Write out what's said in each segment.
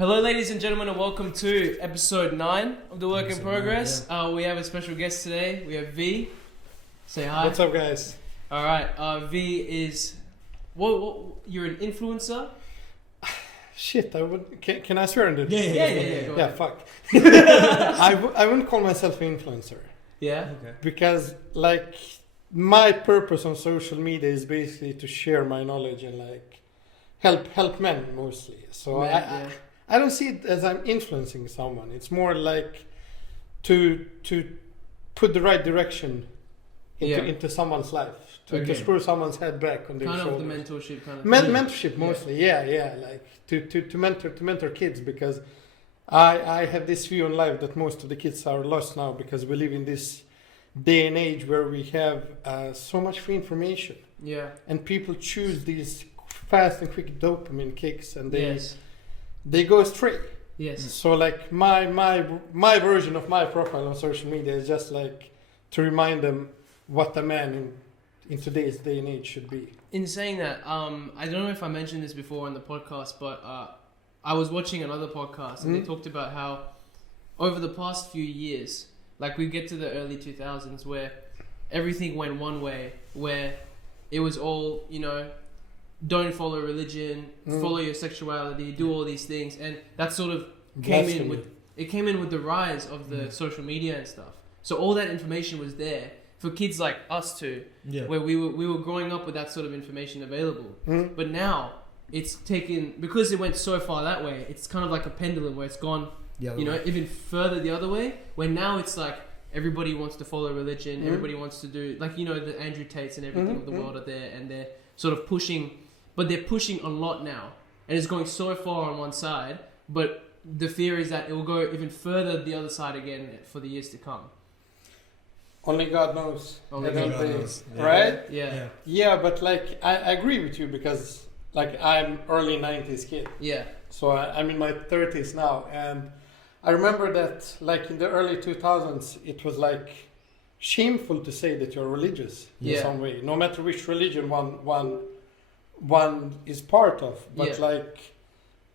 Hello, ladies and gentlemen, and welcome to episode 9 of the Work in Progress. We have a special guest today. We have V. Say hi. What's up, guys? All right. V is what? You're an influencer. Shit, I would. Can I swear on this? Yeah. Go ahead. Fuck. I wouldn't call myself an influencer. Yeah. Okay. Because like my purpose on social media is basically to share my knowledge and like help men mostly. So I don't see it as I'm influencing someone. It's more like to put the right direction into someone's life. To screw someone's head back on their shoulders. Kind of the mentorship kind of mentorship mostly. Yeah. Like to mentor kids, because I have this view on life that most of the kids are lost now because we live in this day and age where we have so much free information. Yeah. And people choose these fast and quick dopamine kicks, and they go astray. Yes. So like my version of my profile on social media is just like to remind them what a man in today's day and age should be. In saying that, I don't know if I mentioned this before on the podcast, but I was watching another podcast and they talked about how over the past few years, like we get to the early 2000s where everything went one way, where it was all, don't follow religion, follow your sexuality, do all these things, and that sort of came in with the rise of the social media and stuff. So all that information was there for kids like us too, where we were growing up with that sort of information available. But now it's taken, because it went so far that way, it's kind of like a pendulum where it's gone, even further the other way, where now it's like everybody wants to follow religion, everybody wants to do, like, the Andrew Tates and everything of the world are there, and they're sort of pushing, but they're pushing a lot now, and it's going so far on one side, but the fear is that it will go even further the other side again for the years to come. Only God knows. Only God knows. Right? Yeah, but like I agree with you, because like I'm early 90s kid. Yeah. So I'm in my 30s now, and I remember that like in the early 2000s it was like shameful to say that you're religious in some way, no matter which religion one is part of. But like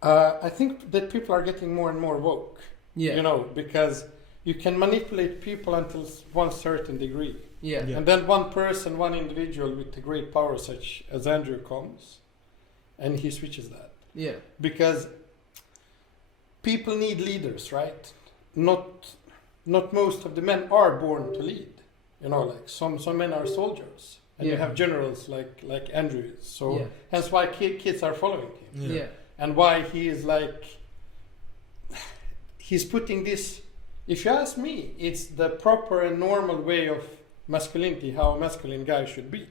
I think that people are getting more and more woke. Because you can manipulate people until one certain degree. Yeah. And then one individual with a great power such as Andrew comes and he switches that. Yeah. Because people need leaders, right? Not most of the men are born to lead. Like some men are soldiers. And you have generals like Andrew is. So hence why kids are following him. Yeah. And why he is like, he's putting this. If you ask me, it's the proper and normal way of masculinity, how a masculine guy should be.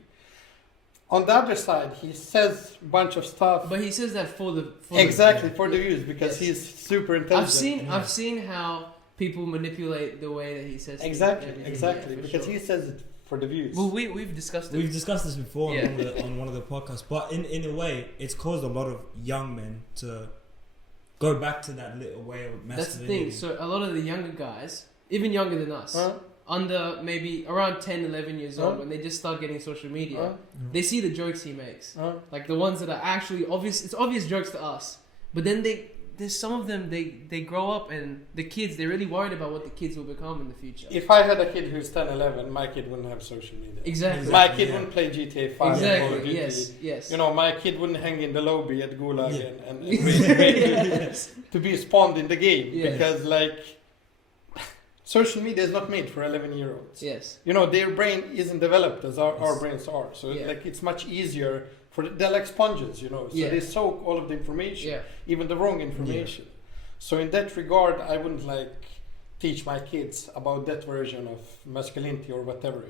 On the other side, he says a bunch of stuff. But he says that for the views, because he's super intelligent. I've seen how people manipulate the way that he says Exactly, because he says it for the views. Well, we've discussed it. We've discussed this before on one of the podcasts, but in a way, it's caused a lot of young men to go back to that little way of masculinity. That's the thing. So a lot of the younger guys, even younger than us, under maybe around 10, 11 years old, when they just start getting social media, they see the jokes he makes. Like the ones that are actually obvious. It's obvious jokes to us. But then there's some of them, they grow up, and the kids, they're really worried about what the kids will become in the future. If I had a kid who's 10, 11, my kid wouldn't have social media. Exactly. My kid wouldn't play GTA 5. Exactly, yes. My kid wouldn't hang in the lobby at Gulag and to be spawned in the game. Because like, social media is not made for 11-year-olds. Yes. Their brain isn't developed as our brains are. So like it's much easier they're like sponges, so they soak all of the information, even the wrong information. So in that regard, I wouldn't like teach my kids about that version of masculinity or whatever,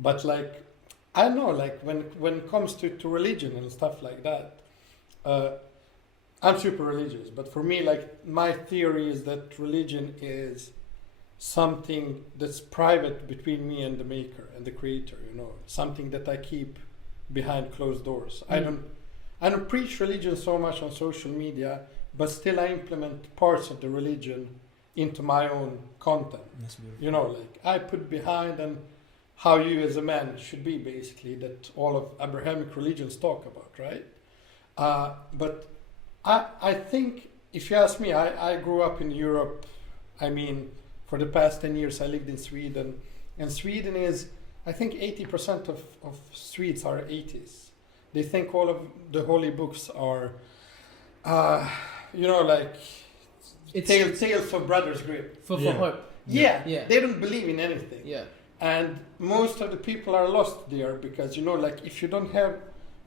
But like, I don't know, like when it comes to religion and stuff like that, I'm super religious, but for me, like my theory is that religion is something that's private between me and the maker and the creator, something that I keep behind closed doors. I don't preach religion so much on social media, but still I implement parts of the religion into my own content. That's beautiful. Like I put behind and how you as a man should be, basically, that all of Abrahamic religions talk about, right? But I think if you ask me, I grew up in Europe. I mean, for the past 10 years, I lived in Sweden. And Sweden is, I think 80% of Swedes are atheists. They think all of the holy books are, like tales of Brothers Grimm. For hope. Yeah. They don't believe in anything. Yeah. And most of the people are lost there because, if you don't have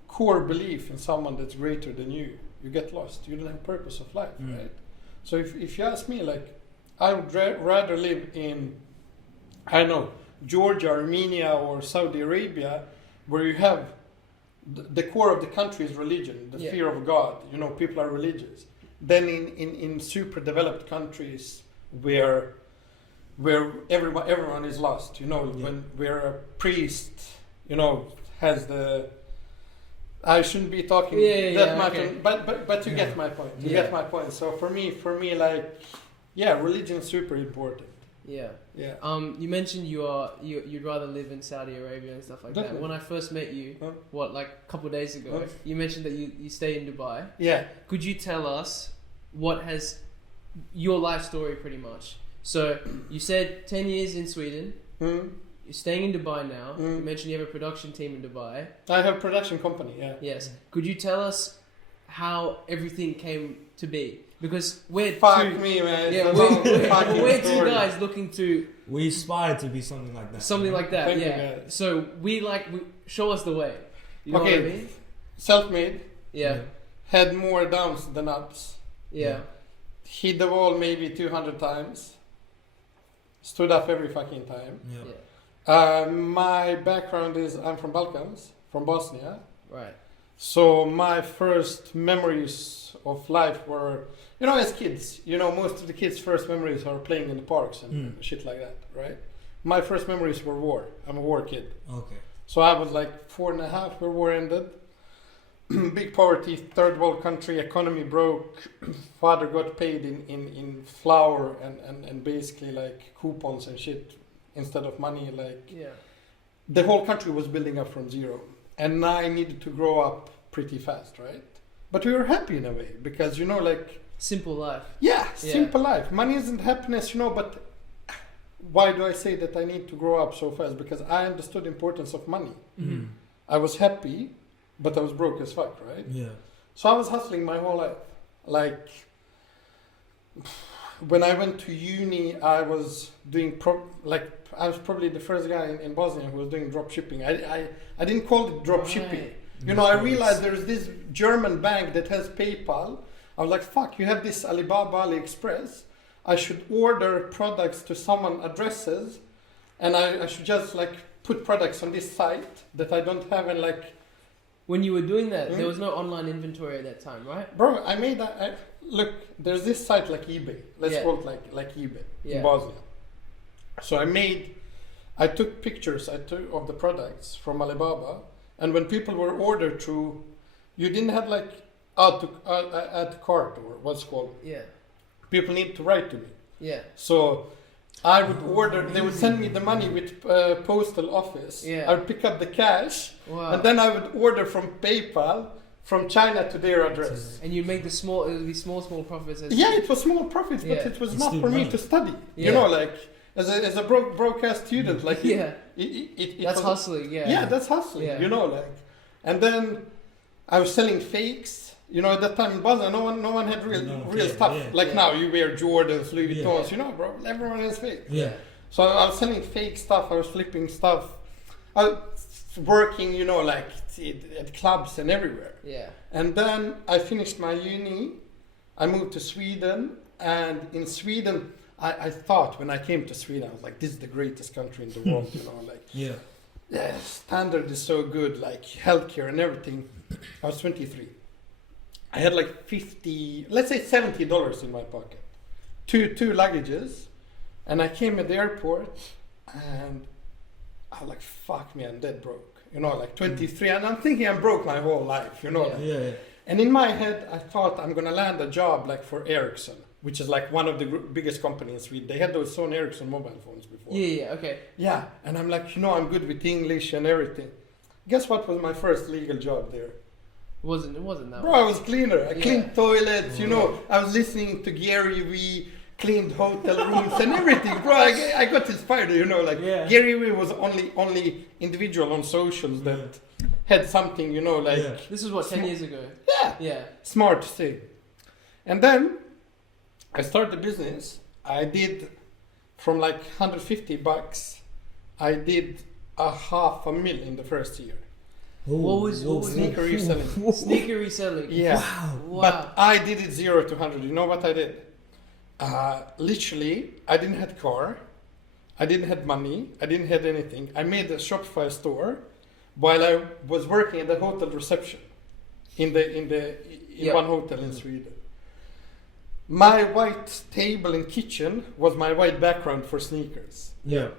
core belief in someone that's greater than you, you get lost. You don't have purpose of life, right? So if you ask me, I would rather live in, Georgia, Armenia, or Saudi Arabia, where you have the core of the country is religion, the fear of God. People are religious. Than in super developed countries where everyone is lost. Where a priest, has the. I shouldn't be talking that much, okay. But you get my point. You get my point. So for me, religion is super important. Yeah. Yeah. You mentioned you'd rather live in Saudi Arabia and stuff like that. When I first met you, a couple of days ago, you mentioned that you stay in Dubai. Yeah. Could you tell us what has your life story pretty much? So you said 10 years in Sweden. You're staying in Dubai now. You mentioned you have a production team in Dubai. I have a production company, yeah. Yes. Could you tell us how everything came to be? Because we're two guys looking to... We aspire to be something like that. Something like that, Thank yeah. you, so we show us the way. You know what I mean? Self-made. Yeah. Had more downs than ups. Yeah. Hit the wall maybe 200 times. Stood up every fucking time. Yeah. My background is I'm from Balkans, from Bosnia. Right. So my first memories of life were, as kids, most of the kids' first memories are playing in the parks and shit like that, right? My first memories were war. I'm a war kid. Okay. So I was like 4.5 when war ended. Big poverty, third world country, economy broke. Father got paid in flour and basically like coupons and shit instead of money. The whole country was building up from zero. And I needed to grow up pretty fast, right? But we were happy in a way because, simple life. Yeah, simple life. Money isn't happiness, but why do I say that I need to grow up so fast? Because I understood the importance of money. Mm-hmm. I was happy, but I was broke as fuck, right? Yeah. So I was hustling my whole life. When I went to uni, I was doing I was probably the first guy in Bosnia who was doing drop shipping. I didn't call it drop shipping. I realized there's this German bank that has PayPal. I was like, fuck, you have this Alibaba, AliExpress. I should order products to someone addresses and I should just put products on this site that I don't have and When you were doing that, there was no online inventory at that time, right? Bro, I made that. Look, there's this site like eBay. Let's call it like eBay in Bosnia. So I took pictures of the products from Alibaba, and when people were ordered through, you didn't have add to cart or what's called. Yeah. People need to write to me. Yeah. So I would order. They would send me the money with postal office. Yeah. I would pick up the cash, wow. and then I would order from PayPal from China to their address. And you make it would be small profits. It was small profits, but it was not for me to study. Yeah. As a broadcast student, that's hustling. Yeah, that's hustling. Yeah. And then I was selling fakes. At that time in Bosnia, no one had real stuff. Now, you wear Jordans, Louis Vuittons. Bro, everyone has fake. Yeah. So I was selling fake stuff. I was flipping stuff. I was working, at clubs and everywhere. Yeah. And then I finished my uni. I moved to Sweden, and in Sweden, I thought when I came to Sweden, I was like, this is the greatest country in the world. Yeah, standard is so good, healthcare and everything. I was 23. I had $50, let's say $70 in my pocket, two luggages, and I came at the airport, and I was like, fuck me, I'm dead broke. 23, and I'm thinking I'm broke my whole life. Yeah. And in my head, I thought I'm gonna land a job for Ericsson, which is one of the biggest companies in Sweden. They had those Sony Ericsson mobile phones before. Yeah, okay. Yeah, and I'm I'm good with English and everything. Guess what was my first legal job there? It wasn't that. Bro, I was cleaner. I cleaned toilets. You know, I was listening to Gary Vee. Cleaned hotel rooms and everything, bro. I got inspired. You know, like Gary Vee was only individual on socials that had something. You know, like this was what 10 years ago. Yeah. Smart to say. And then I started the business. I did from like $150. I did $500,000 in the first year. What was sneaker reselling? Sneaker reselling. Yeah. Wow. But I did it 0 to 100. You know what I did? Literally, I didn't have car. I didn't have money. I didn't have anything. I made a Shopify store while I was working at the hotel reception in one hotel in Sweden. My white table and kitchen was my white background for sneakers. Yeah.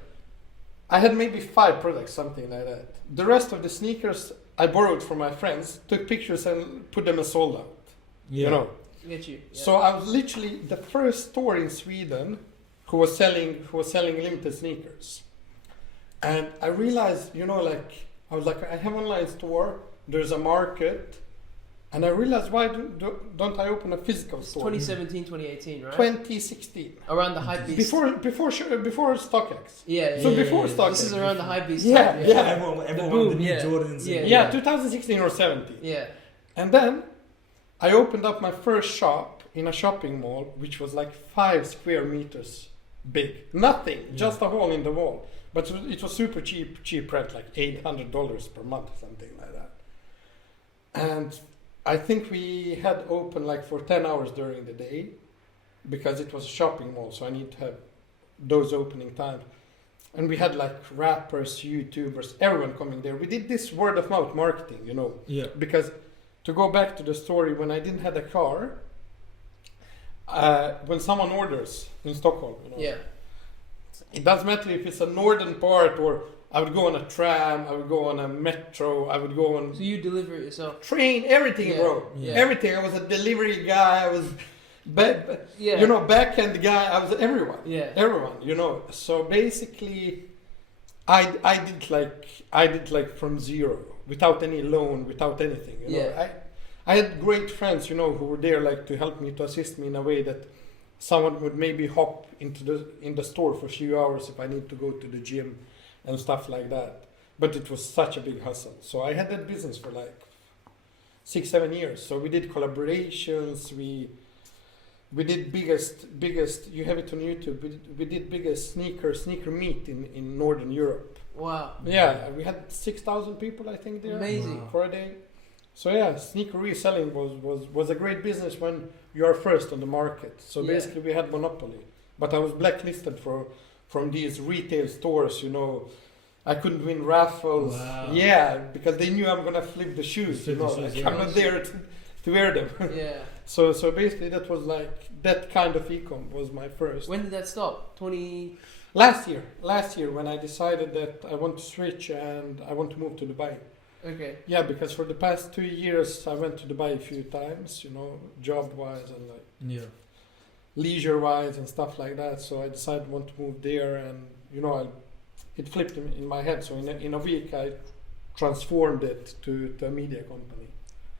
I had maybe 5 products, something like that. The rest of the sneakers I borrowed from my friends, took pictures and put them as sold out. You know. Get you. Yeah. So I was literally the first store in Sweden who was selling limited sneakers. And I realized, you know, like I was like, I have an online store, there's a market, and I realized why don't I open a physical store? 2017, 2018, right? 2016. Around the hype beast. Before StockX. Yeah. So before StockX. This is around the hype beast. Yeah. Everyone boom, the new Jordans. Yeah, 2016 or 17. Yeah. And then I opened up my first shop in a shopping mall, which was like 5 square meters big. Nothing, just a hole in the wall. But it was super cheap rent, like $800 per month, something like that. And I think we had open like for 10 hours during the day because it was a shopping mall, so I need to have those opening times. And we had like rappers, YouTubers, everyone coming there. We did this word of mouth marketing, you know. Yeah. Because to go back to the story, when I didn't have a car, when someone orders in Stockholm, you know, it doesn't matter if it's a northern part or I would go on a tram, I would go on a metro, I would go on... So you deliver it yourself? Train, everything, bro. Yeah. Everything. I was a delivery guy, I was... you know, backhand guy, I was everyone. Yeah. Everyone, you know. So basically, I did like from zero, without any loan, without anything. You know? I had great friends, you know, who were there like to help me, to assist me in a way that someone would maybe hop in the store for a few hours if I need to go to the gym and stuff like that. But it was such a big hustle. So I had that business for like 6-7 years. So we did collaborations, we did biggest, you have it on YouTube, we did biggest sneaker meet in Northern Europe. Wow. Yeah, we had 6,000 people, I think, there. Amazing. For a day. So yeah, sneaker reselling was a great business when you are first on the market. So basically we had monopoly. But I was blacklisted from these retail stores, you know. I couldn't win raffles. Wow. Yeah, because they knew I'm gonna flip the shoes, you know. I'm not there to wear them. Yeah. So basically that was like, that kind of e-com was my first. When did that stop? 20... Last year when I decided that I want to switch and I want to move to Dubai. Okay. Yeah, because for the past 2 years I went to Dubai a few times, you know, job-wise and like leisure-wise and stuff like that. So I decided I want to move there, and you know, it flipped in my head. So in a week I transformed it to a media company.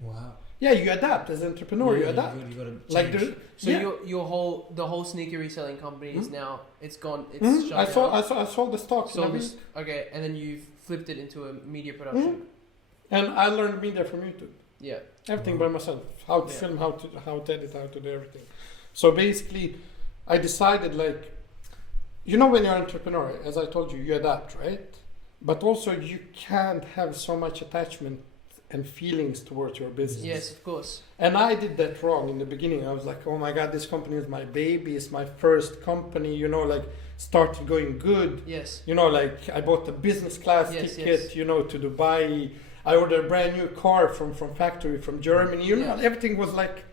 Wow. Yeah, you adapt as an entrepreneur. You adapt. You gotta like the whole sneaker reselling company is now it's gone. It's shut down. I sold the stock. Okay, and then you've flipped it into a media production. And I learned media from YouTube. Yeah. Everything by myself. How to film, how to edit, how to do everything. So basically, I decided, like, you know, when you're an entrepreneur, as I told you, you adapt, right? But also you can't have so much attachment and feelings towards your business. Yes, of course. And I did that wrong in the beginning. I was like, oh my God, this company is my baby. It's my first company, you know, like started going good. Yes. You know, like I bought a business class ticket, you know, to Dubai. I ordered a brand new car from factory from Germany. You know, everything was like,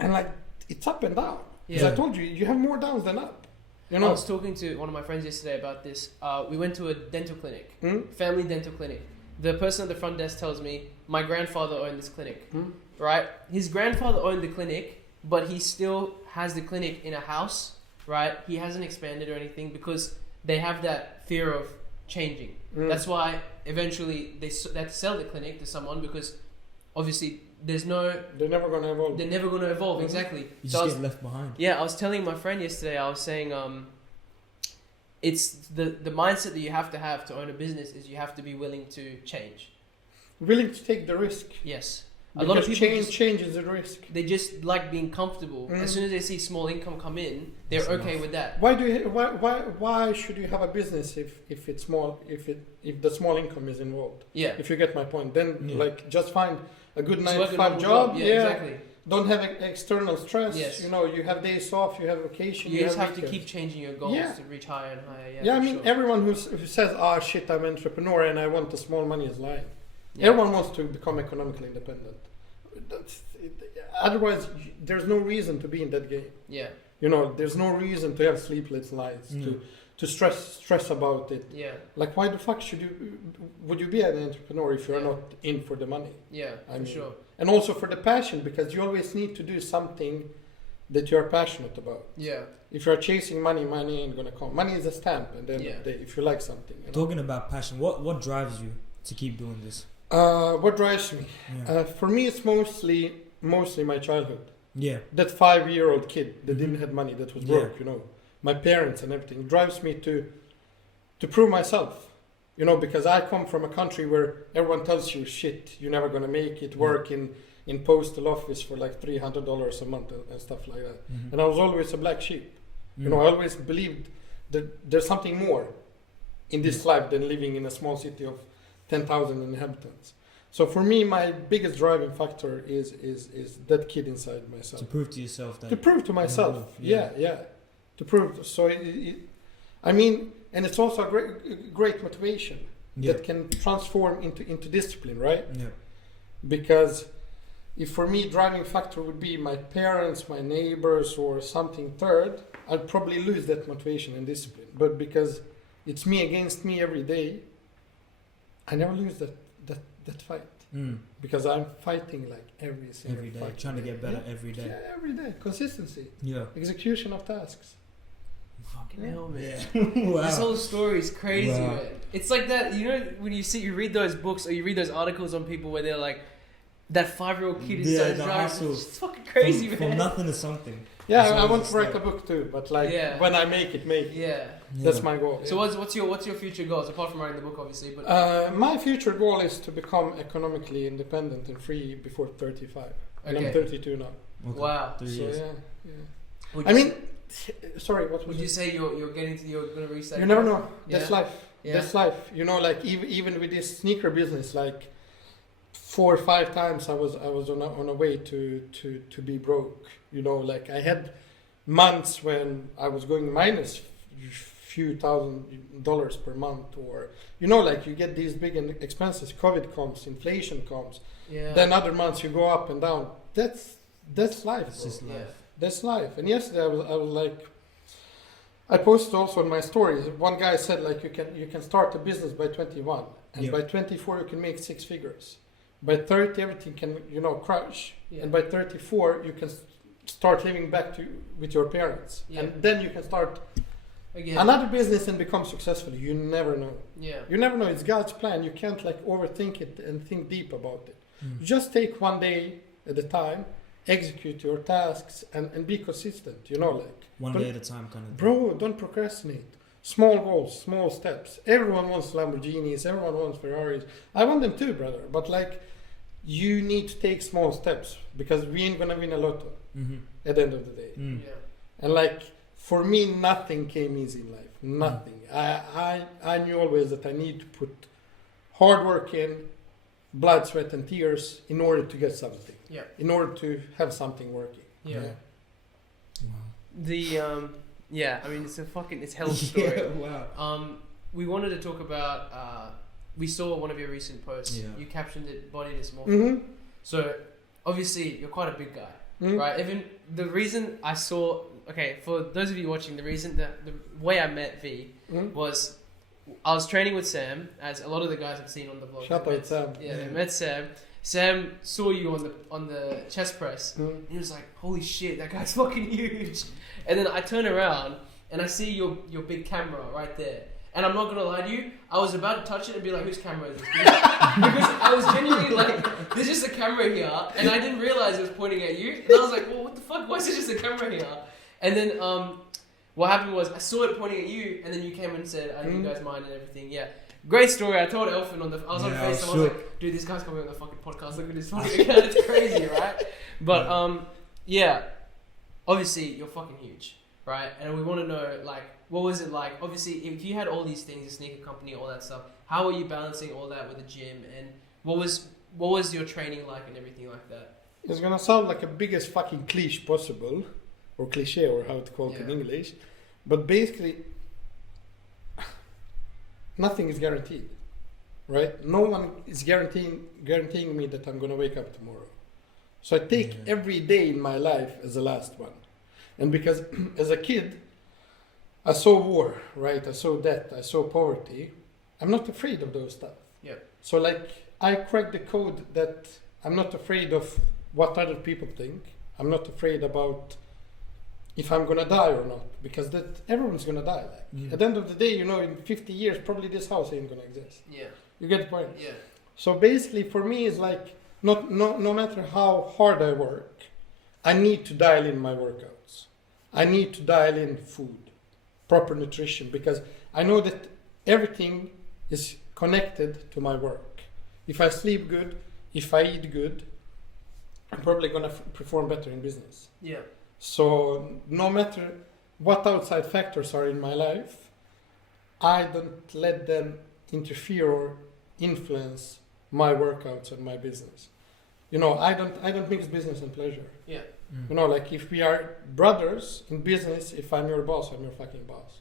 and like, it's up and down. As I told you, you have more downs than up. You know? I was talking to one of my friends yesterday about this. We went to a dental clinic, family dental clinic. The person at the front desk tells me, my grandfather owned this clinic, right? His grandfather owned the clinic, but he still has the clinic in a house, right? He hasn't expanded or anything because they have that fear of changing. That's why eventually they had to sell the clinic to someone because obviously they're never going to evolve. They're never going to evolve, exactly. You just get left behind. Yeah, I was telling my friend yesterday, I was saying, it's the mindset that you have to own a business is you have to be willing to change. Willing to take the risk. Yes. Because a lot of people change is a risk. They just like being comfortable. As soon as they see small income come in, they're okay with that. Why should you have a business if it's small, if the small income is involved? Yeah. If you get my point, then like just find a good 9-to-5 job. Yeah, exactly. Don't have external stress. Yes. You know, you have days off, you have vacation. You just have to keep changing your goals to reach higher and higher. Yeah, I mean, everyone who says, "Ah, shit, I'm an entrepreneur and I want the small money," is lying. Yeah. Everyone wants to become economically independent. Otherwise, there's no reason to be in that game. Yeah. You know, there's no reason to have sleepless nights, to stress about it. Yeah. Like, why the fuck would you be an entrepreneur if you're not in for the money? Yeah, for sure. And also for the passion, because you always need to do something that you're passionate about. Yeah. If you're chasing money ain't gonna come. Money is a stamp, and then if you like something. Talking about passion, what drives you to keep doing this? What drives me? For me, it's mostly my childhood. Yeah. That 5-year-old kid that didn't have money, that was broke, you know. My parents and everything. It drives me to prove myself. You know, because I come from a country where everyone tells you, shit, you're never going to make it, work in postal office for like $300 a month and stuff like that. And I was always a black sheep. You know, I always believed that there's something more in this life than living in a small city of 10,000 inhabitants. So for me, my biggest driving factor is that kid inside myself. To prove to yourself that. To prove to myself, yeah. To prove. So I mean, and it's also a great motivation that can transform into discipline, right? Yeah. Because if for me driving factor would be my parents, my neighbors, or something third, I'd probably lose that motivation and discipline. But because it's me against me every day, I never lose that fight. Because I'm fighting like every day, trying to get better every day. Yeah, every day. Consistency. Yeah. Execution of tasks. Fucking hell, man. Yeah. Wow. This whole story is crazy, man. It's like that, you know, when you read those books or you read those articles on people where they're like, that 5-year-old kid is driving. It's fucking crazy, man. From nothing to something. Yeah, I want to write a book too, but like when I make it. Yeah. That's my goal. So what's your future goals apart from writing the book, obviously? But my future goal is to become economically independent and free before 35. And I'm 32 now. Okay. Wow. 3 years. Yeah. I mean, sorry, what was you say you're going to reach that? You never know. That's life. Yeah. That's life. You know, like even with this sneaker business, like 4 or 5 times I was on a way to be broke. You know, like I had months when I was going minus few $1,000s per month, or you know, like you get these big expenses. COVID comes, inflation comes. Yeah. Then other months you go up and down. That's life. It's just life. That's life. And yesterday I was like, I posted also on my stories. One guy said like you can start a business by 21, and by 24 you can make 6 figures. By 30 everything can crash, and by 34 you can start living back with your parents, and then you can start another business and become successful. You never know. You never know. It's God's plan. You can't like overthink it and think deep about it. You just take one day at a time, execute your tasks, and be consistent. You know, like one day at a time, kind of. Bro, don't procrastinate. Small goals, small steps. Everyone wants Lamborghinis. Everyone wants Ferraris. I want them too, brother. But like, you need to take small steps because we ain't gonna win a lotto at the end of the day. And like, for me, nothing came easy in life. Nothing. I knew always that I need to put hard work in, blood, sweat, and tears in order to get something. In order to have something working. Wow. I mean, it's hell of a story. Wow. We wanted to talk about. We saw one of your recent posts. You captioned it "Body Dysmorphia." So obviously you're quite a big guy, right? Even the reason I saw. Okay, for those of you watching, the way I met V was I was training with Sam, as a lot of the guys I've seen on the vlog. Shout out Sam. I met Sam. Sam saw you on the chest press. And he was like, "Holy shit, that guy's fucking huge!" And then I turn around and I see your big camera right there, And I'm not gonna lie to you, I was about to touch it and be like, whose camera is this? Because I was genuinely like, there's just a camera here, and I didn't realize it was pointing at you. And I was like, well, what the fuck? Why is there just a camera here? And then what happened was I saw it pointing at you, and then you came and said, do you guys mind and everything? Yeah. Great story. I told Elfin I was on FaceTime. I was like, dude, this guy's coming on the fucking podcast. Look at this fucking account. It's crazy, right? But yeah, obviously you're fucking huge, right? And we want to know, like, what was it like? Obviously, if you had all these things, a sneaker company, all that stuff, how were you balancing all that with the gym? And what was your training like and everything like that? It's gonna sound like the biggest fucking cliche possible, or cliche, or how to call it in English, but basically, nothing is guaranteed, right? No one is guaranteeing me that I'm gonna wake up tomorrow. So I take every day in my life as the last one, and because as a kid, I saw war, right? I saw death, I saw poverty. I'm not afraid of those stuff. Yeah. So like, I cracked the code that I'm not afraid of what other people think. I'm not afraid about if I'm gonna die or not, because that everyone's gonna die. Like, at the end of the day, in 50 years, probably this house ain't gonna exist. Yeah. You get the point? Yeah. So basically, for me, it's like, no matter how hard I work, I need to dial in my workouts. I need to dial in food. Proper nutrition, because I know that everything is connected to my work. If I sleep good, if I eat good, I'm probably gonna perform better in business. Yeah. So no matter what outside factors are in my life, I don't let them interfere or influence my workouts and my business. I don't mix business and pleasure. Yeah. Like if we are brothers in business, if I'm your boss, I'm your fucking boss.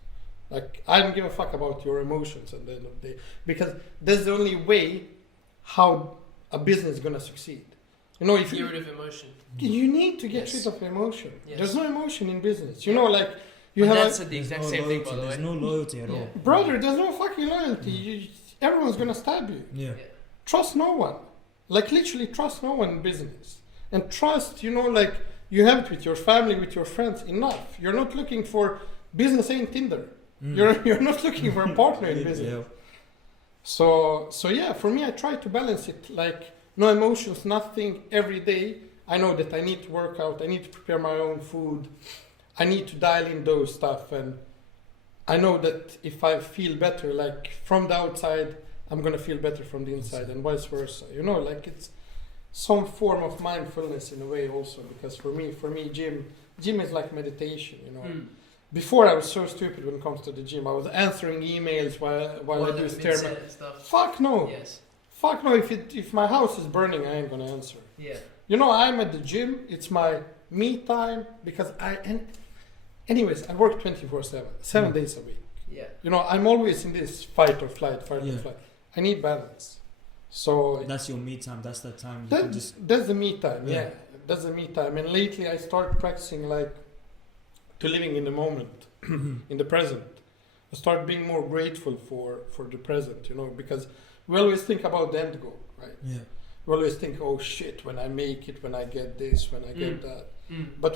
Like, I don't give a fuck about your emotions at the end of the day, because that's the only way how a business is gonna succeed. If get rid of emotion. You need to get rid of emotion. Yes. There's no emotion in business. Like you and have. That's the exact same thing, by the way. There's no loyalty at all. Brother, there's no fucking loyalty. Everyone's gonna stab you. Yeah. Trust no one. Like, literally trust no one in business. And trust, like, you have it with your family, with your friends, enough. You're not looking for business ain't Tinder. You're not looking for a partner in business. So yeah, for me, I try to balance it. Like, no emotions, nothing, every day. I know that I need to work out. I need to prepare my own food. I need to dial in those stuff. And I know that if I feel better, like, from the outside, I'm going to feel better from the inside, and vice versa. Like, it's some form of mindfulness in a way also, because for me, gym is like meditation, Before, I was so stupid when it comes to the gym. I was answering emails while I do stairmaster stuff. Fuck no. Yes. Fuck no. If my house is burning, I ain't gonna answer. Yeah. I'm at the gym. It's my me time, because anyways, I work 24/7, 7 days a week. Yeah. I'm always in this fight or flight. I need balance. So that's your me time. That's that time. That's the me time. Yeah. That's the me time. And lately, I start practicing to living in the moment, in the present. I start being more grateful for the present. Because we always think about the end goal, right? Yeah. We always think, oh shit, when I make it, when I get this, when I get that. But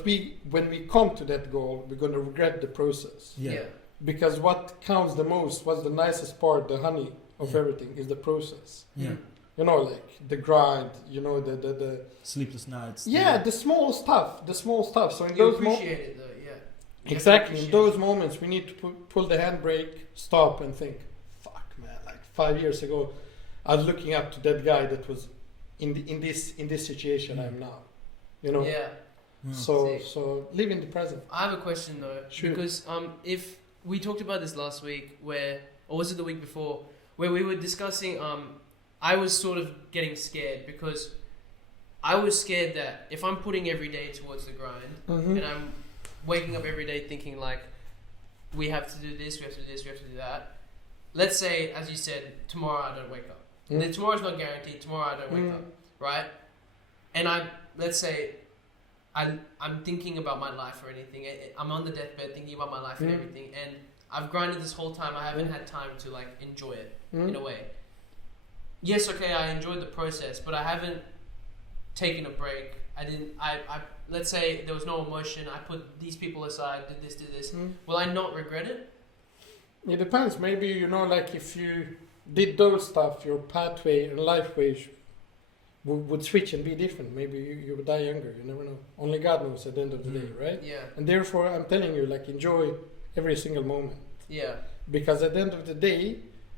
when we come to that goal, we're gonna regret the process. Yeah. Because what counts the most, what's the nicest part, the honey of everything, is the process. Yeah. Like the grind, the sleepless nights. Yeah, the small stuff. So in you those appreciate it though, yeah. Exactly. In those moments, we need to pull the handbrake, stop, and think. Fuck, man! Like 5 years ago, I was looking up to that guy that was in this situation I'm now. Yeah. So live in the present. I have a question though, because if we talked about this last week, or was it the week before, where we were discussing, I was sort of getting scared, because I was scared that if I'm putting every day towards the grind, and I'm waking up every day thinking like, we have to do this, we have to do this, we have to do that. Let's say, as you said, tomorrow I don't wake up. Then tomorrow's not guaranteed. Tomorrow I don't wake up, right? And let's say I'm thinking about my life or anything. I'm on the deathbed thinking about my life and everything, and I've grinded this whole time. I haven't had time to enjoy it in a way. Yes, okay, I enjoyed the process, but I haven't taken a break. I let's say there was no emotion. I put these people aside, did this. Will I not regret it? It depends. Maybe, like if you did those stuff, your pathway and life way would switch and be different. Maybe you would die younger. You never know. Only God knows at the end of the day, right? Yeah. And therefore, I'm telling you, like, enjoy every single moment. Yeah. Because at the end of the day,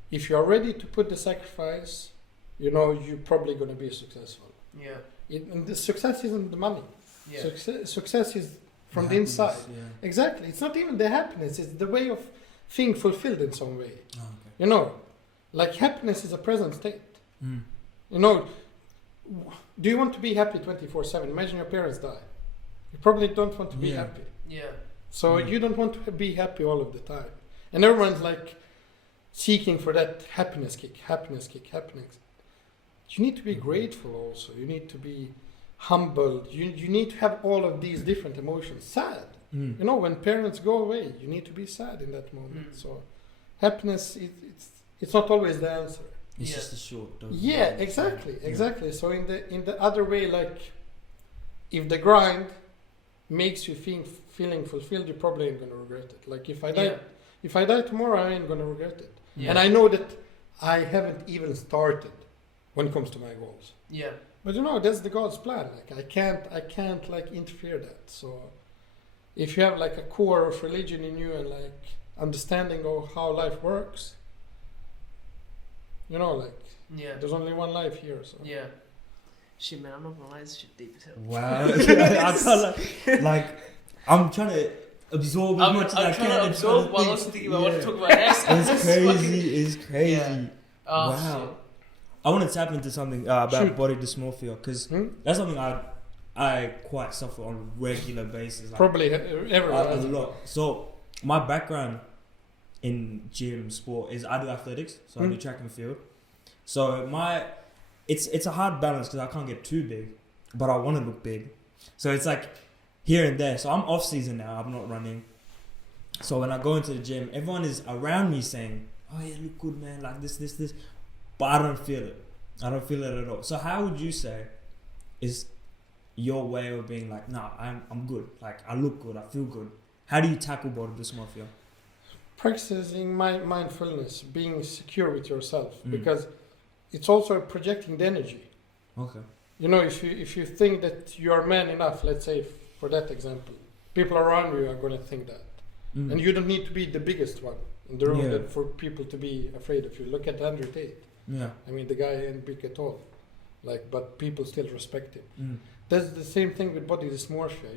if you are ready to put the sacrifice, you're probably going to be successful. Yeah. And the success isn't the money. Yeah. Success is from the inside. Yeah. Exactly. It's not even the happiness. It's the way of being fulfilled in some way. Oh, okay. Like happiness is a present state. Mm. Do you want to be happy 24/7? Imagine your parents die. You probably don't want to be happy. Yeah. So you don't want to be happy all of the time. And everyone's like seeking for that happiness kick. You need to be grateful also. You need to be humbled. You need to have all of these different emotions. Sad. When parents go away, you need to be sad in that moment. So happiness, it's not always the answer. It's just a short dose. Yeah, exactly. So in the other way, like if the grind makes you feeling fulfilled, you probably ain't gonna regret it. Like if I die tomorrow, I ain't gonna regret it. Yeah. And I know that I haven't even started when it comes to my goals. Yeah. But that's the God's plan. Like I can't like interfere that. So if you have like a core of religion in you and like understanding of how life works, there's only one life here. So yeah. Shit, man, I'm not gonna lie, this shit deep as hell. Wow. I can't I'm trying to absorb as much as I can. I'm trying to absorb while also thinking about what to talk about next. It's crazy. Yeah. Oh, wow. Shit. I want to tap into something about body dysmorphia because that's something I quite suffer on a regular basis. Like, probably everyone a lot. So my background in gym sport is I do athletics, so I do track and field. So it's a hard balance because I can't get too big, but I want to look big. So it's like here and there. So I'm off season now. I'm not running. So when I go into the gym, everyone is around me saying, "Oh yeah, look good, man. Like this." But I don't feel it. I don't feel it at all. So how would you say is your way of being like, nah, I'm good. Like I look good. I feel good. How do you tackle body dysmorphia? Practicing mindfulness, being secure with yourself, because it's also projecting the energy. Okay. If you think that you are man enough, let's say for that example, people around you are going to think that, and you don't need to be the biggest one in the room for people to be afraid of you. Look at Andrew Tate. Yeah. I mean, the guy ain't big at all, but people still respect him. That's the same thing with body dysmorphia.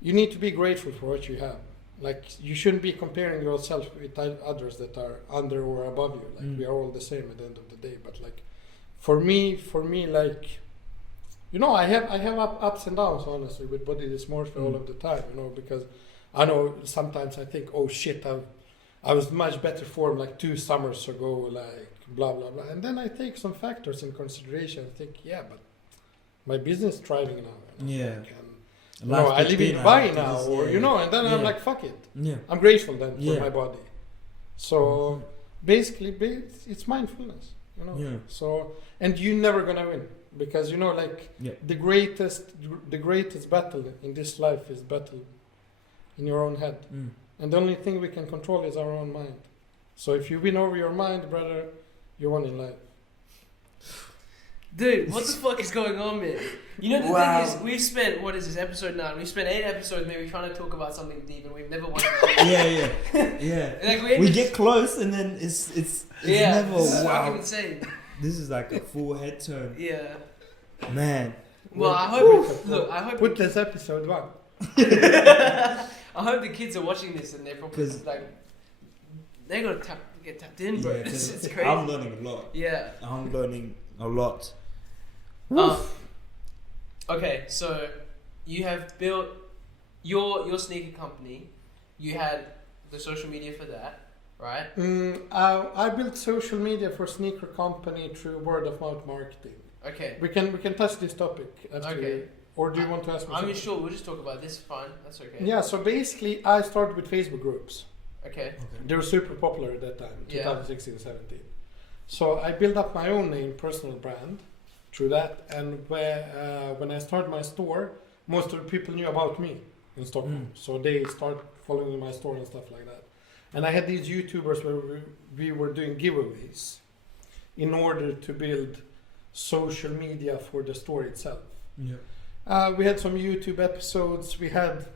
You need to be grateful for what you have. Like, you shouldn't be comparing yourself with others that are under or above you. Like, we are all the same at the end of the day. But like, for me, like, I have ups and downs, honestly, with body dysmorphia all of the time. Because I know sometimes I think, oh shit, I was much better form like 2 summers ago, like blah blah blah. And then I take some factors in consideration. I think, but my business thriving now. Yeah. I live in Dubai now, and then I'm like, fuck it. Yeah. I'm grateful then for my body. So basically, it's mindfulness, Yeah. So, and you're never gonna win because the greatest battle in this life is battle in your own head, and the only thing we can control is our own mind. So if you win over your mind, brother, you won in life. Dude, what the fuck is going on, man? The thing is, we've spent, what is this, episode 9? We've spent 8 episodes maybe trying to talk about something deep and we've never wanted to. Yeah. Like we get close and then it's never, this is fucking insane. This is like a full head turn. Yeah. Man. Well, I hope... Put this episode 1. I hope the kids are watching this and they're probably like... They're going to get tapped in, bro. It's crazy. I'm learning a lot. Yeah. I'm learning a lot. Okay, so you have built your sneaker company. You had the social media for that, right? I built social media for sneaker company through word of mouth marketing. Okay. We can touch this topic after. Okay. Or do you want to ask me? I'm sure. We'll just talk about this. Fine. That's okay. Yeah. So basically, I started with Facebook groups. Okay. They were super popular at that time, 2016, 17. So I built up my own name, personal brand, through that. And when I started my store, most of the people knew about me in Stockholm. So they started following my store and stuff like that. And I had these YouTubers where we were doing giveaways in order to build social media for the store itself. Yeah. We had some YouTube episodes. We had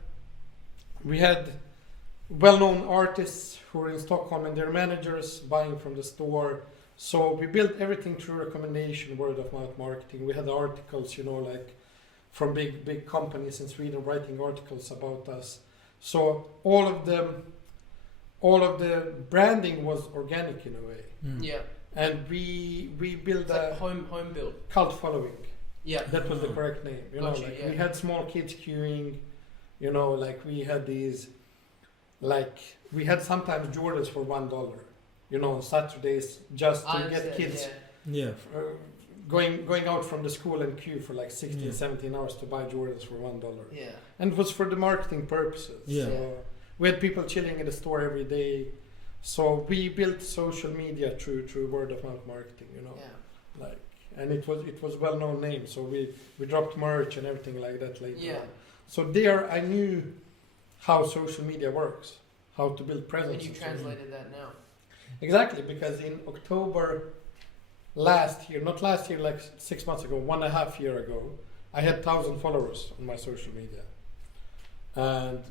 well-known artists who were in Stockholm and their managers buying from the store. So we built everything through recommendation, word of mouth marketing. We had articles, like from big companies in Sweden writing articles about us. So all of the branding was organic in a way. Yeah. And we built a home build cult following. Yeah. That was the correct name. We had small kids queuing, we had these, we had sometimes Jordans for $1, on Saturdays just to get kids going out from the school and queue for 16, 17 hours to buy Jordans for $1. Yeah. And it was for the marketing purposes. Yeah. So we had people chilling in the store every day. So we built social media through word of mouth marketing, Yeah. And it was well-known name. So we dropped merch and everything like that later. Yeah. On. So there I knew how social media works, how to build presence. And you translated that now. Exactly, because in October last year, not last year, 6 months ago, 1.5 years ago, I had 1,000 followers on my social media. And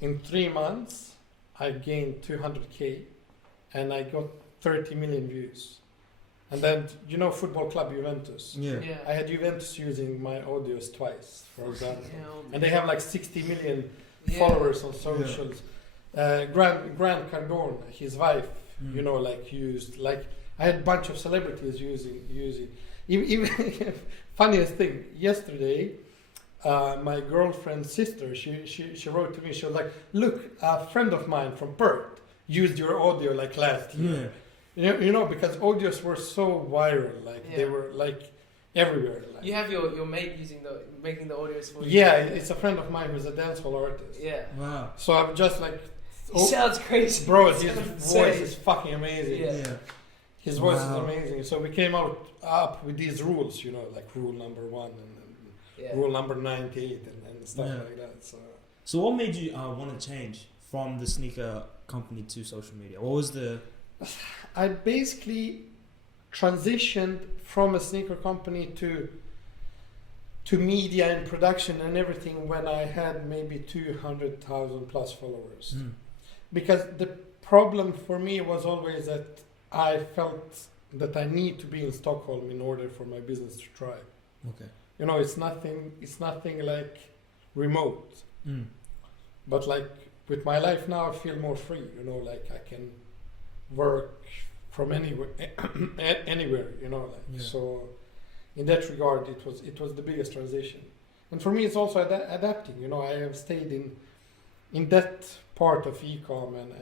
in 3 months, I gained 200K and I got 30 million views. And then, football club Juventus. Yeah. I had Juventus using my audios twice, for example. Yeah, And they have 60 million followers on socials. Grant Cardone, his wife, used, I had a bunch of celebrities using. Even funniest thing, yesterday, my girlfriend's sister, she wrote to me, she was like, look, a friend of mine from Perth used your audio last year. Because audios were so viral, they were everywhere. You have your mate making the audios for you. Yeah, it's a friend of mine who's a dancehall artist. Yeah. Wow. So I'm just He sounds crazy. Bro, his voice is fucking amazing. Yeah. His voice is amazing. So we came up with these rules, rule number 1 and rule number 98 and stuff like that. So what made you want to change from the sneaker company to social media? What was the... I basically transitioned from a sneaker company to media and production and everything when I had maybe 200,000 plus followers. Because the problem for me was always that I felt that I need to be in Stockholm in order for my business to thrive. Okay. It's nothing like remote. But with my life now, I feel more free. I can work from anywhere. So in that regard, it was the biggest transition. And for me, it's also adapting. I have stayed in that part of e-com and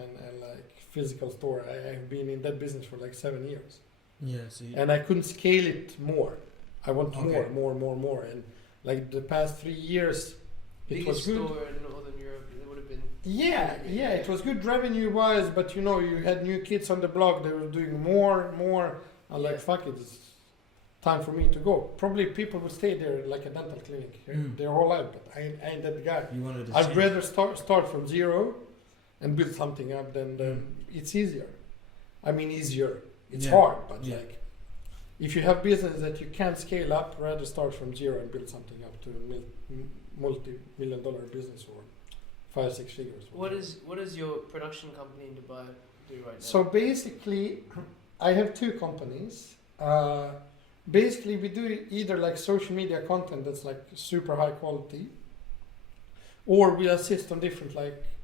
physical store. I have been in that business for 7 years. Yeah. And I couldn't scale it more. I want more. And the past 3 years, it was good. Store in Northern Europe, it would have been. Yeah, it was good revenue-wise, but you had new kids on the block. They were doing more. I'm fuck it, it's time for me to go. Probably people would stay there like a dental clinic their whole life, but I ain't that guy. You wanted to I'd rather start from zero and build something up than it's easier. I mean, easier. It's hard, but if you have business that you can't scale up, rather start from zero and build something up to a multi-million-dollar business or 5-6 figures. What is your production company in Dubai do right now? So basically, I have 2 companies. Basically, we do either social media content that's super high quality, or we assist on different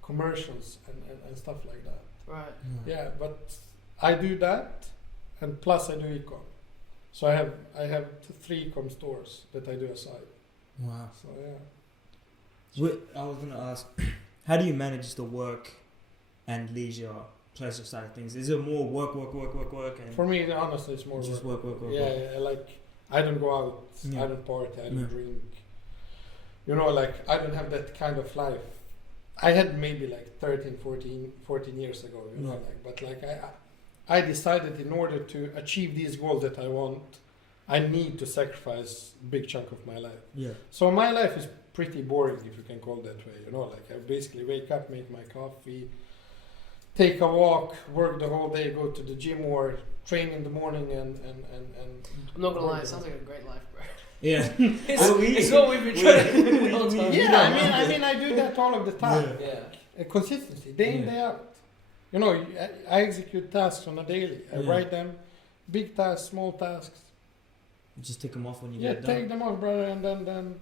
commercials and stuff like that. Right. Yeah, but I do that, and plus I do e-com. So I have 3 e-com stores that I do aside. Wow. So yeah. I was gonna ask, how do you manage the work and leisure, pleasure side of things? Is it more work? And for me, honestly, it's more just work. Yeah, I don't go out. I don't party. I don't drink. I don't have that kind of life. I had maybe 13, 14 years ago. But I decided in order to achieve these goals that I want, I need to sacrifice a big chunk of my life. Yeah. So my life is pretty boring, if you can call it that way. I basically wake up, make my coffee, take a walk, work the whole day, go to the gym or train in the morning and I'm not gonna lie, it sounds like a great life, bro. Yeah. It's what we've been trying to do the whole time. Yeah, I mean I do that all of the time. Yeah. Consistency, day in, day out. You know, I execute tasks on a daily. I write them, big tasks, small tasks. You just take them off when you get done. Yeah, take them off, brother, and then,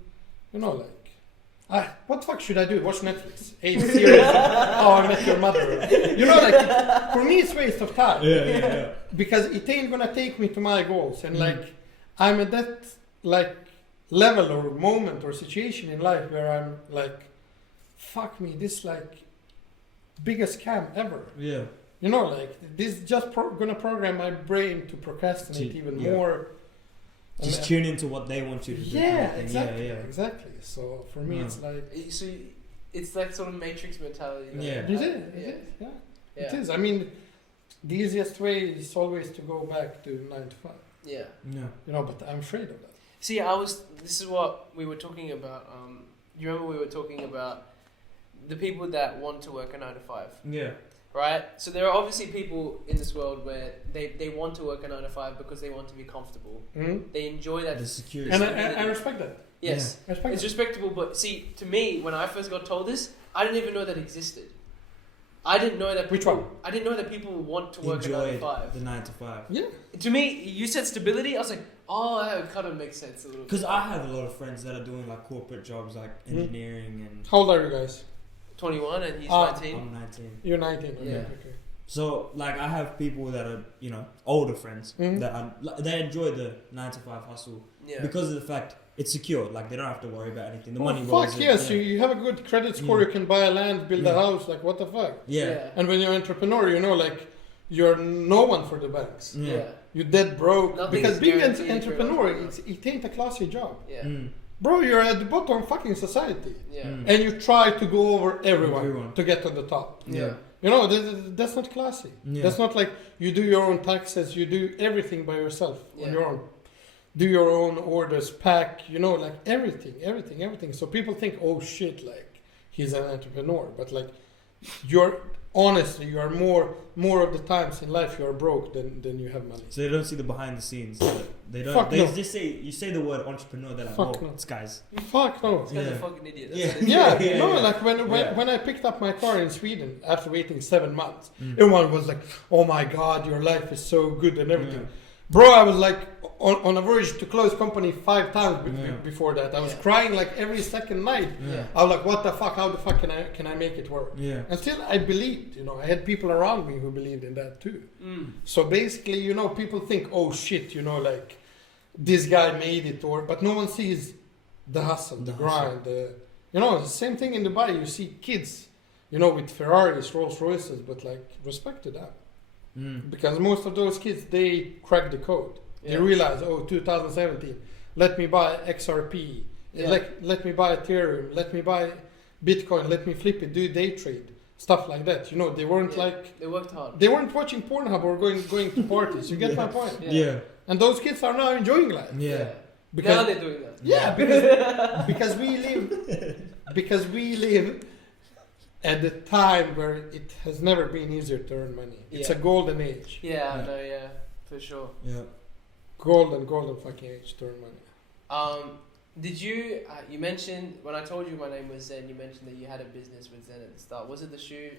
you know, like, what the fuck should I do? Watch Netflix. Hey, series, How I Met Your Mother. You know, like, for me, it's waste of time. Yeah. Because it ain't gonna take me to my goals. And, like, I'm at that, like, level or moment or situation in life where I'm, like, fuck me, this, like, biggest scam ever. Yeah. You know, like, this just gonna program my brain to procrastinate even more. Just tune into what they want you to do. Yeah, exactly. Exactly. So for me, it's like... So it's like sort of Matrix mentality. Like, yeah. It is. I mean, the easiest way is always to go back to 9 to 5. Yeah. You know, but I'm afraid of that. See, this is what we were talking about. You remember we were talking about the people that want to work a 9 to 5. Yeah. Right? So there are obviously people in this world where they want to work a 9 to 5 because they want to be comfortable. Mm-hmm. They enjoy that. The security. And I respect that. Yes. Yeah. It's respectable, but see, to me, when I first got told this, I didn't even know that existed. I didn't know that. Which one? I didn't know that people want to work a 9 to 5. The 9 to 5. Yeah. To me, you said stability. I was like, oh, that kind of makes sense a little bit. Because I have a lot of friends that are doing like corporate jobs, like engineering and. How old are you guys? 21 and he's 19. I'm 19. You're 19. Okay. Yeah. Okay. So like I have people that are older friends that they enjoy the 9 to 5 hustle because of the fact it's secure. Like they don't have to worry about anything. The money rolls in. Fuck yes, you have a good credit score. You can buy a land, build a house. Like what the fuck? Yeah. And when you're an entrepreneur, you know, like you're no one for the banks. Yeah. You're dead broke. Nothing's because being an entrepreneur, it ain't a classy job. Yeah. Bro, you're at the bottom of fucking society. Yeah. And you try to go over everyone to get to the top. Yeah. You know, that's not classy. Yeah. That's not like you do your own taxes, you do everything by yourself on your own. Do your own orders, pack, you know, like everything. So people think, oh shit, like he's an entrepreneur. But like honestly, you are more of the times in life you are broke than you have money. So they don't see the behind the scenes. They don't. Fuck they no. just say you say the word entrepreneur. They're like, Fuck oh, no. it's guys. Fuck no. This guy's a fucking idiot. Like when I picked up my car in Sweden after waiting 7 months, everyone was like, "Oh my God, your life is so good and everything." Bro, I was like on a verge to close company 5 times before that. I was crying like every second night. I was like, "What the fuck? How the fuck can I make it work?" And still, I believed. You know, I had people around me who believed in that too. So basically, you know, people think, "Oh shit," you know, like this guy made it, but no one sees the hustle, the grind. You know, the same thing in Dubai. You see kids, you know, with Ferraris, Rolls Royces, but like respect to them. Because most of those kids, they crack the code. They realize, 2017, let me buy XRP, let me buy Ethereum, let me buy Bitcoin, let me flip it, do day trade, stuff like that. You know, they weren't like... They worked hard. They weren't watching Pornhub or going to parties. You get my point? Yeah. And those kids are now enjoying life. Yeah. Because now they're doing that. Yeah, because we live at the time where it has never been easier to earn money. It's a golden age. Yeah, no, for sure. Yeah. Golden fucking age to earn money. Did you, you mentioned, when I told you my name was Zen, you mentioned that you had a business with Zen at the start. Was it the shoe?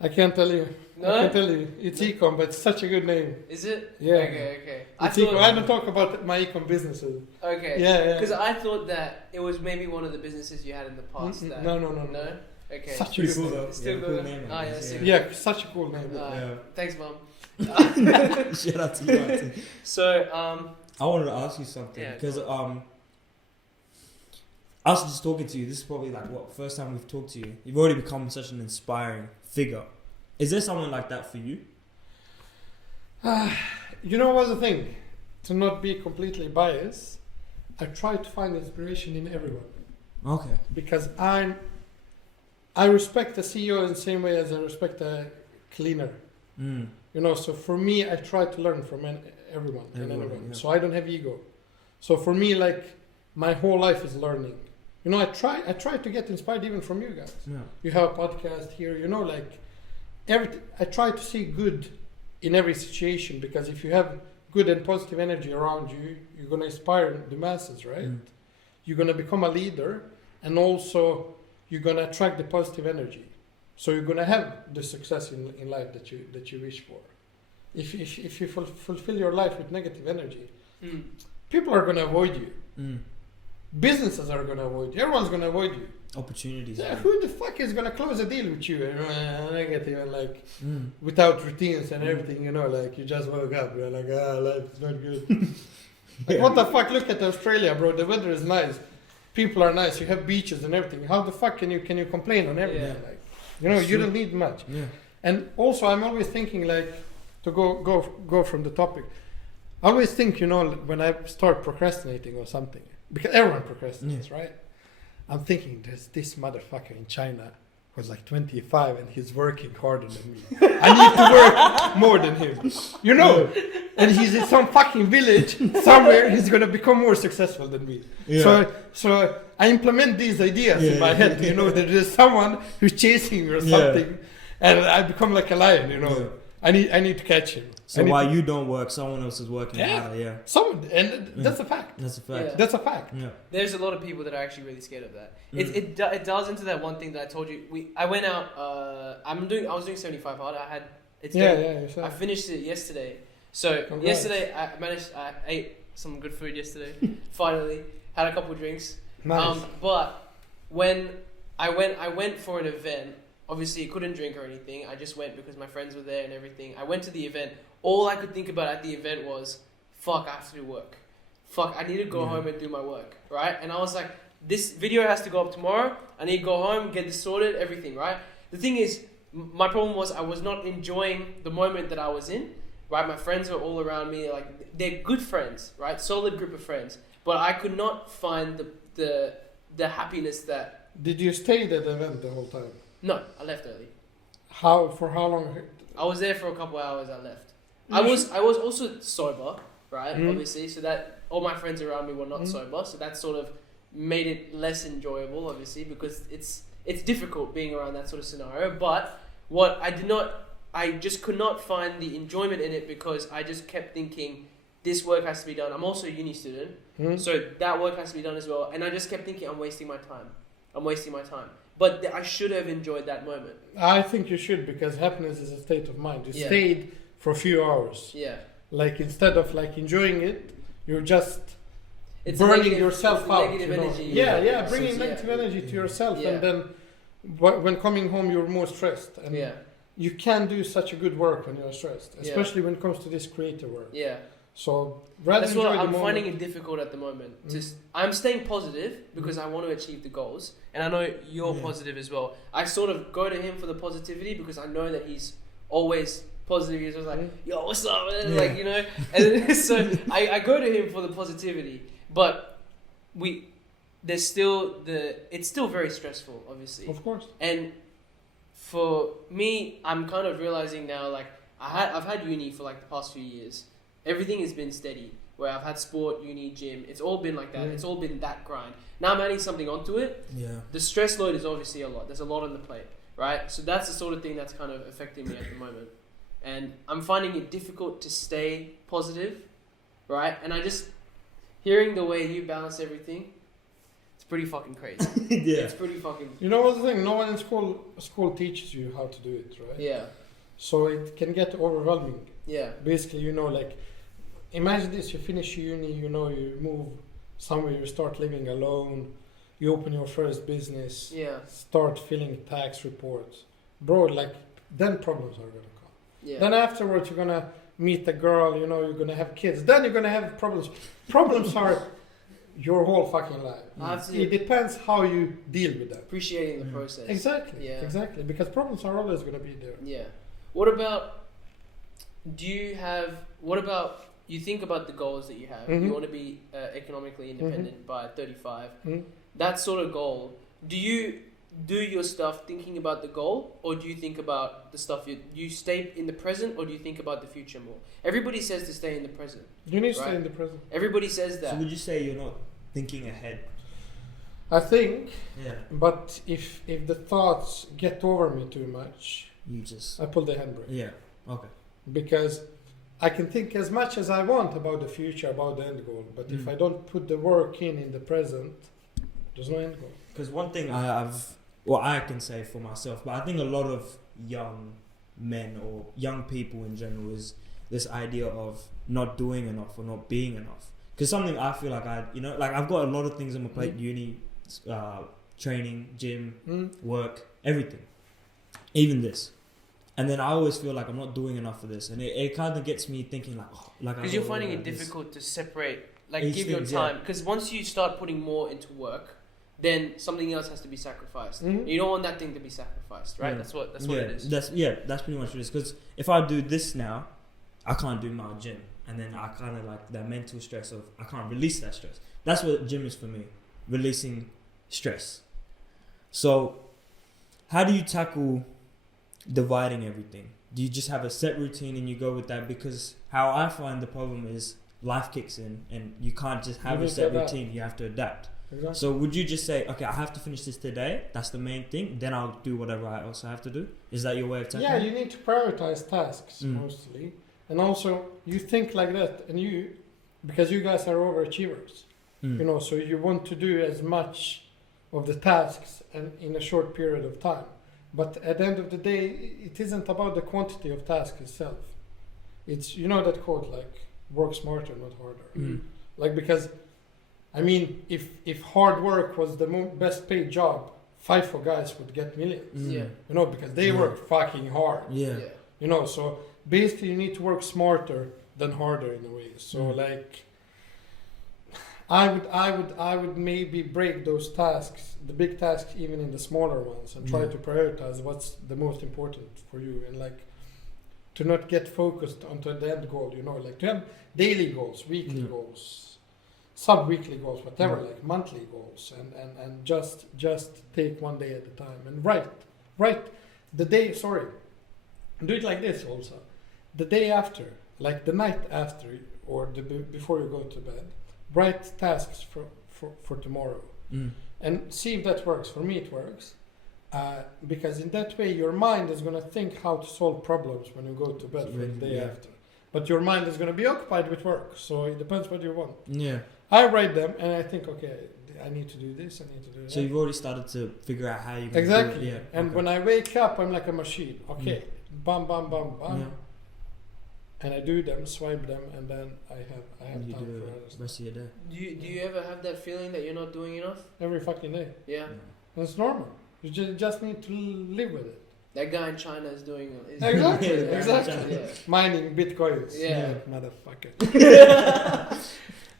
I can't tell you. No? I can't tell you. It's ecom, but it's such a good name. Is it? Yeah. Okay. It's ecom. I don't talk about my ecom businesses. Okay. Yeah. Because I thought that it was maybe one of the businesses you had in the past. That, No. No? Okay. Such a good cool name. though. Still cool good. name. Yeah, such a cool name. Thanks, Mom. Shout out to you, Auntie. So, I wanted to ask you something because us just talking to you. This is probably like what first time we've talked to you. You've already become such an inspiring figure. Is there someone like that for you? You know what's the thing? To not be completely biased, I try to find inspiration in everyone. Okay. Because I respect the CEO in the same way as I respect a cleaner. You know, so for me, I try to learn from everyone and anyone. Yeah. So I don't have ego. So for me, like my whole life is learning. You know, I try to get inspired even from you guys. Yeah. You have a podcast here. You know, like I try to see good in every situation, because if you have good and positive energy around you, you're going to inspire the masses, right? You're going to become a leader, and also you're going to attract the positive energy. So you're going to have the success in life that you wish for. If you fulfill your life with negative energy, people are going to avoid you. Businesses are going to avoid you. Everyone's going to avoid you. Opportunities. Yeah, who the fuck is going to close a deal with you? Negative and like without routines and everything, you know, like you just woke up, you're like, life is not good. Like, what the fuck? Look at Australia, bro. The weather is nice. People are nice. You have beaches and everything. How the fuck can you complain on everything? Yeah. Like, you know, you don't need much. Yeah. And also, I'm always thinking, like, to go from the topic. I always think, you know, when I start procrastinating or something, because everyone procrastinates, right? I'm thinking, there's this motherfucker in China who's like 25 and he's working harder than me. I need to work more than him, you know. And he's in some fucking village somewhere. He's gonna become more successful than me. Yeah. So I implement these ideas in my head. You know, that there's someone who's chasing me or something, and I become like a lion. You know, I need to catch him. So while you don't work, someone else is working harder. That's a fact. That's a fact. Yeah. That's a fact. Yeah. There's a lot of people that are actually really scared of that. It does into that one thing that I told you. I went out. I was doing 75 hard. I finished it yesterday. So yesterday I ate some good food yesterday. Finally had a couple of drinks. Nice. But when I went for an event. Obviously, I couldn't drink or anything. I just went because my friends were there and everything. I went to the event. All I could think about at the event was, fuck, I have to do work. Fuck, I need to go home and do my work, right? And I was like, this video has to go up tomorrow. I need to go home, get this sorted, everything, right? The thing is, my problem was I was not enjoying the moment that I was in, right? My friends were all around me. Like, they're good friends, right? Solid group of friends. But I could not find the happiness that... Did you stay at the event the whole time? No, I left early. For how long? I was there for a couple hours. I left. I was also sober, right? Obviously, so that all my friends around me were not sober, so that sort of made it less enjoyable, obviously, because it's difficult being around that sort of scenario. But I just could not find the enjoyment in it, because I just kept thinking, this work has to be done. I'm also a uni student, so that work has to be done as well. And I just kept thinking, I'm wasting my time. But I should have enjoyed that moment. I think you should, because happiness is a state of mind. You stayed for a few hours. Yeah. Like, instead of like enjoying it, you're just burning yourself out. Negative energy. Bringing negative energy to yourself, and then when coming home, you're more stressed. And you can't do such a good work when you're stressed, especially when it comes to this creative work. Yeah. So that's what I'm finding it difficult at the moment. I'm staying positive because I want to achieve the goals, and I know you're positive as well. I sort of go to him for the positivity because I know that he's always positive. He's always like, "Yo, what's up?" Man? Like, you know. And so I go to him for the positivity, but it's still very stressful, obviously. Of course. And for me, I'm kind of realizing now, like I've had uni for like the past few years. Everything has been steady, where I've had sport, uni, gym. It's all been like that. It's all been that grind. Now I'm adding something onto it. Yeah. The stress load is obviously a lot. There's a lot on the plate, right? So that's the sort of thing that's kind of affecting me at the moment. And I'm finding it difficult to stay positive, right? And I just, hearing the way you balance everything, it's pretty fucking crazy. It's pretty fucking... You know what's the thing? No one in school teaches you how to do it, right? Yeah. So it can get overwhelming. Yeah. Basically, you know, like, imagine this, you finish uni, you know, you move somewhere, you start living alone, you open your first business, start filling tax reports. Bro, like, then problems are going to come. Yeah. Then afterwards, you're going to meet a girl, you know, you're going to have kids. Then you're going to have problems. Problems are your whole fucking life. It depends how you deal with that. Appreciating the process. Exactly. Yeah. Exactly. Because problems are always going to be there. Yeah. What about... you think about the goals that you have. You want to be economically independent by 35. That sort of goal. Do you do your stuff thinking about the goal, or do you think about the stuff you stay in the present, or do you think about the future more? Everybody says to stay in the present. You need to stay in the present. Everybody says that. So would you say you're not thinking ahead? I think. Yeah. But if the thoughts get over me too much, you just... I pull the handbrake. Yeah, okay. Because I can think as much as I want about the future, about the end goal, but if I don't put the work in the present, there's no end goal. Because one thing I can say for myself, but I think a lot of young men or young people in general is this idea of not doing enough or not being enough. Because something I feel like I've got a lot of things on my plate, uni, training, gym, work, everything, even this. And then I always feel like I'm not doing enough for this, and it kind of gets me thinking because you're finding it difficult to separate, give your time. Because once you start putting more into work, then something else has to be sacrificed. You don't want that thing to be sacrificed, right? Yeah. That's what it is. That's pretty much what it is. Because if I do this now, I can't do my gym, and then I kind of like that mental stress of I can't release that stress. That's what gym is for me, releasing stress. So, how do you tackle dividing everything? Do you just have a set routine and you go with that? Because how I find the problem is life kicks in and you can't just have a set routine. You have to adapt. Exactly. So would you just say, okay, I have to finish this today, that's the main thing, then I'll do whatever I also have to do? Is that your way of tackling? Yeah, you need to prioritize tasks mostly. And also you think like that, and because you guys are overachievers, so you want to do as much of the tasks and in a short period of time. But at the end of the day, it isn't about the quantity of tasks itself. It's, that quote, work smarter, not harder. Because, if hard work was the best paid job, FIFO guys would get millions. Yeah. Because they work fucking hard. Yeah. So basically you need to work smarter than harder in a way. So I would maybe break those tasks, the big tasks, even in the smaller ones, and try to prioritize what's the most important for you, and to not get focused onto the end goal. To have daily goals, weekly goals, sub-weekly goals, whatever, monthly goals, and just take one day at a time and write the day. Sorry, do it like this also. The day after, the night after, or before you go to bed. Write tasks for tomorrow and see if that works. For me it works because in that way your mind is going to think how to solve problems when you go to bed for the day after. But your mind is going to be occupied with work, so it depends what you want. Yeah. I write them and I think, okay, I need to do this, I need to do that. So you've already started to figure out how you can do it. Yeah. And when I wake up, I'm like a machine. Okay, bam, bam, bam, bam. Yeah. And I do them, swipe them, and then I have time for others. Rest of your day. Do you ever have that feeling that you're not doing enough? Every fucking day. Yeah. It's normal. You just need to live with it. That guy in China is doing it. Exactly. Yeah. Mining bitcoins. Yeah. Motherfucker.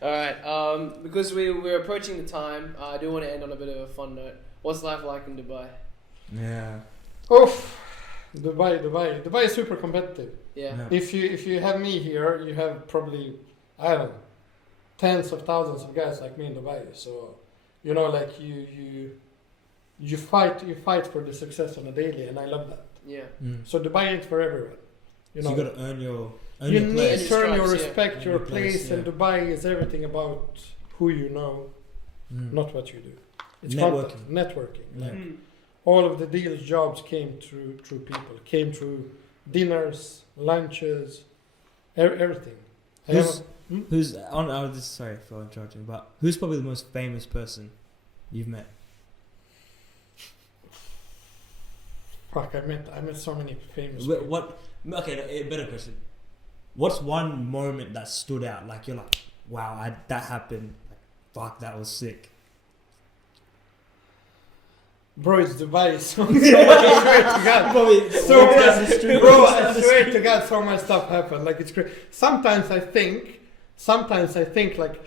All right. Because we're approaching the time, I do want to end on a bit of a fun note. What's life like in Dubai? Yeah. Oof. Dubai is super competitive. Yeah. If you have me here, you have probably, I don't know, tens of thousands of guys like me in Dubai. So, you fight for the success on a daily, and I love that. Yeah. So Dubai ain't for everyone. So you got to earn your you need place. to earn your respect, your place, and Dubai is everything about who you know, not what you do. It's networking. Yeah. All of the deals, jobs came through people, came through dinners, lunches, everything. Who's sorry for interrupting, but who's probably the most famous person you've met? Fuck, I met so many famous people. Okay, a better question. What's one moment that stood out? You're like, wow, that happened. Fuck, that was sick. Bro, it's Dubai. So I swear to God. Bro, I swear to God, so much stuff happened. It's crazy. Sometimes I think,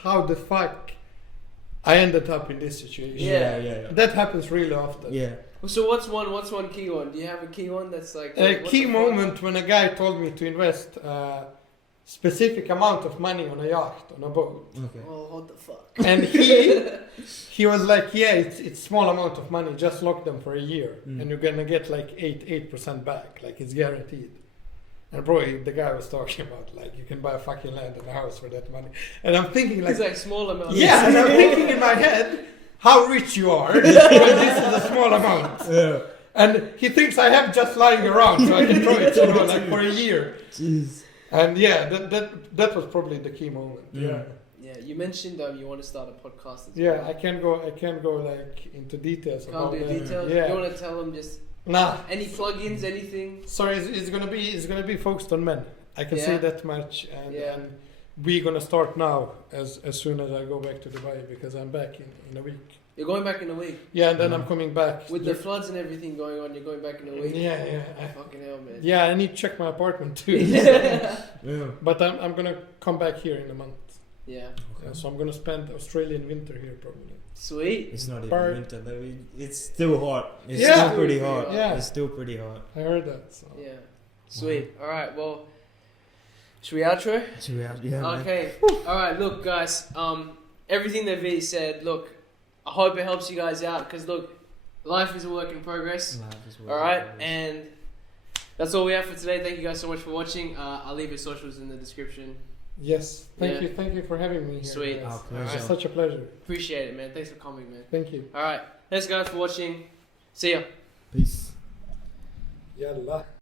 how the fuck I ended up in this situation. Yeah. That happens really often. Yeah. So what's one key one? Do you have a key one that's a key moment when a guy told me to invest specific amount of money on a yacht, on a boat. Okay. Oh, what the fuck? And he was like, yeah, it's small amount of money, just lock them for a year and you're gonna get 8% back, it's guaranteed. And bro, the guy was talking about you can buy a fucking land and a house for that money. And I'm thinking it's small amount. Yeah, and I'm thinking in my head how rich you are when this is a small amount. Yeah. And he thinks I have just lying around, so I can throw it, like for a year. Jeez. And yeah, that was probably the key moment. Yeah. Yeah, you mentioned you want to start a podcast. Yeah, I can't go like into details about that. Details. Yeah. You want to tell them just any plugins, anything? Sorry, it's gonna be focused on men. I can say that much, and we're gonna start now as soon as I go back to Dubai, because I'm back in a week. You're going back in a week? Yeah, and then I'm coming back. With the floods and everything going on, you're going back in a week? Yeah. Fucking hell, man. Yeah, I need to check my apartment too. Yeah. But I'm gonna come back here in a month. Yeah. Okay. So I'm gonna spend Australian winter here probably. Sweet. It's not even winter. It's still hot. It's still pretty hot. Yeah. It's still pretty hot. I heard that. So. Yeah. Sweet. All right. Well, should we outro? Yeah. Okay. All right. Look, guys. Everything that V said. Look, I hope it helps you guys out, because look, life is a work in progress. All right, and that's all we have for today. Thank you guys so much for watching. I'll leave your socials in the description. Yes. Thank you for having me here. Sweet. Our pleasure. It's such a pleasure. Appreciate it, man. Thanks for coming, man. Thank you. All right. Thanks, guys, for watching. See ya. Peace. Yalla.